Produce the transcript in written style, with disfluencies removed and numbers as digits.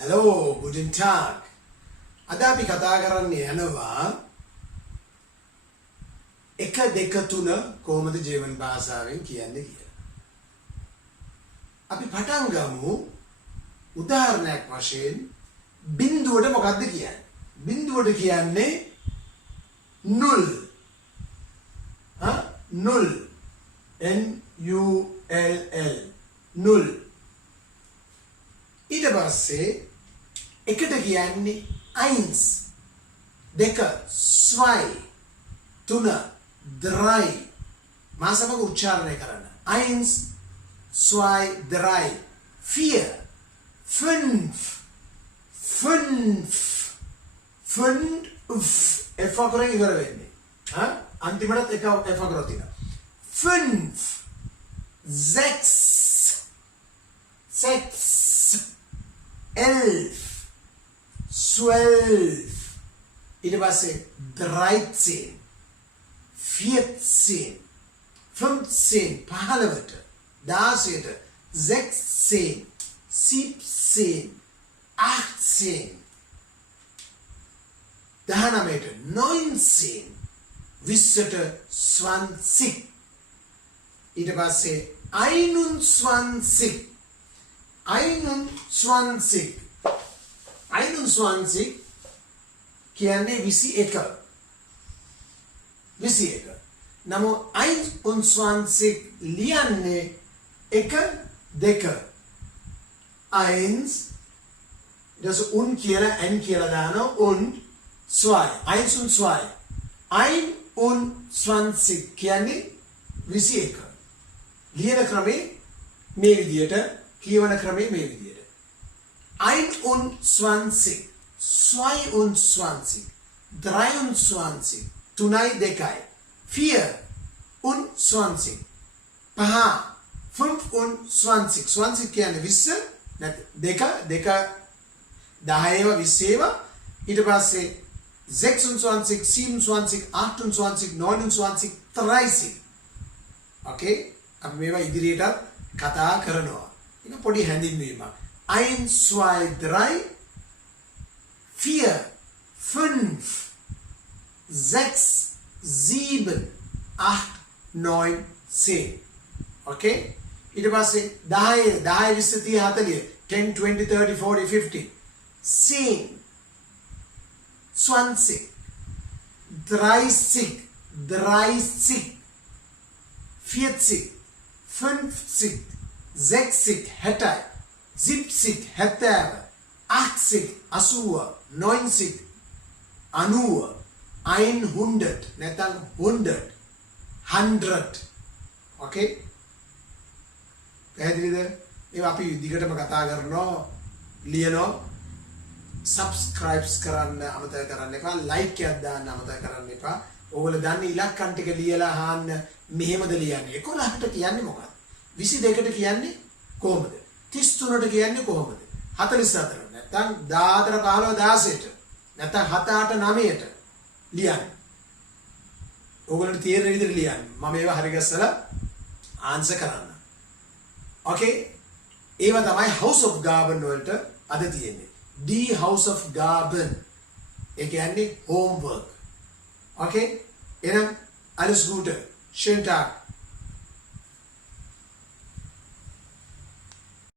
Hello, guten Tag. අද අපි කතා කරන්න යනවා එක දෙක තුන කොහොමද ජර්මන් භාෂාවෙන් කියන්නේ කියලා. අපි පටන් ගමු උදාහරණයක් වශයෙන් බිඳුවට මොකක්ද කියන්නේ? බිඳුවට කියන්නේ null. Null. N-U-L-L. Null. ඊට පස්සේ එකට කියන්නේ Eins, දෙක, Zwei, තුන, Drei. මාසමක උච්චාරණය කරන්න. Eins, Zwei, Drei, vier, fünf, fünf, fünf. F අකුරෙන් ඉවර වෙන්නේ. අන්තිමටත් එක F අකුරක් තියෙනවා. Fünf, sechs, sechs, elf, 12, ඊට පස්සේ 13, 14, 15, 15ට, 16ට, 16, 17, 18, 19ට, 19, 20ට, 20, ඊට පස්සේ 21, 21, 21 කියන්නේ 21. 21. නමුත් 21 ලියන්නේ 1 2. 1 das un කියලා n කියලා දානවා und 2. 1 und 2. 21 කියන්නේ 21. ලියන ක්‍රමේ මේ විදියට කියවන ක්‍රමේ මේ විදියට. 21, 22, 23, tunai dekai, 24, paha, 25, 20 කියන්නේ 20, දෙක 10ව 20ව ඊට පස්සේ 26, 27, 28, 29, 30. Okay? අපි මේවා ඉදිරියටත් කතා කරනවා. ඒක පොඩි හැඳින්වීමක්. Eins, zwei, drei, vier, fünf, sechs, sieben, acht, neun, 10. Okay? ඊට පස්සේ 10, 10, 20, 30, 40, 10, 20, 30, 40, 50, 10, 20, 30, 30, 40, 50, 60, 70, 70, 70, 80, 80, 90, 90, 100, නැත්නම් 100, 100. Okay? පැහැදිලිද? ඒවා අපි දිගටම කතා කරනවා, ලියනවා. subscribes කරන්න අමතක කරන්න එපා. like එකක් දාන්න අමතක කරන්න එපා. ඕගොල්ලෝ දන්නේ ඉලක්කම් ටික ලියලා අහන්න මෙහෙමද ලියන්නේ. 11ට කියන්නේ මොකක්ද? 22ට කියන්නේ කොහොමද? 33ට කියන්නේ කොහොමද? 44 නැත්නම් 14 15 16ට නැත්නම් 7 8 9ට ලියන්න. ඕගොල්ලන්ට තේරෙන විදිහට ලියන්න. මම ඒවා හරි ගස්සලා ආන්සර් කරන්න. Okay? ඒවා තමයි House of Gaben වලට අද තියෙන්නේ. Die House of Gaben. ඒ කියන්නේ homework. Okay? එහෙනම් alles Gute. Schönen Tag.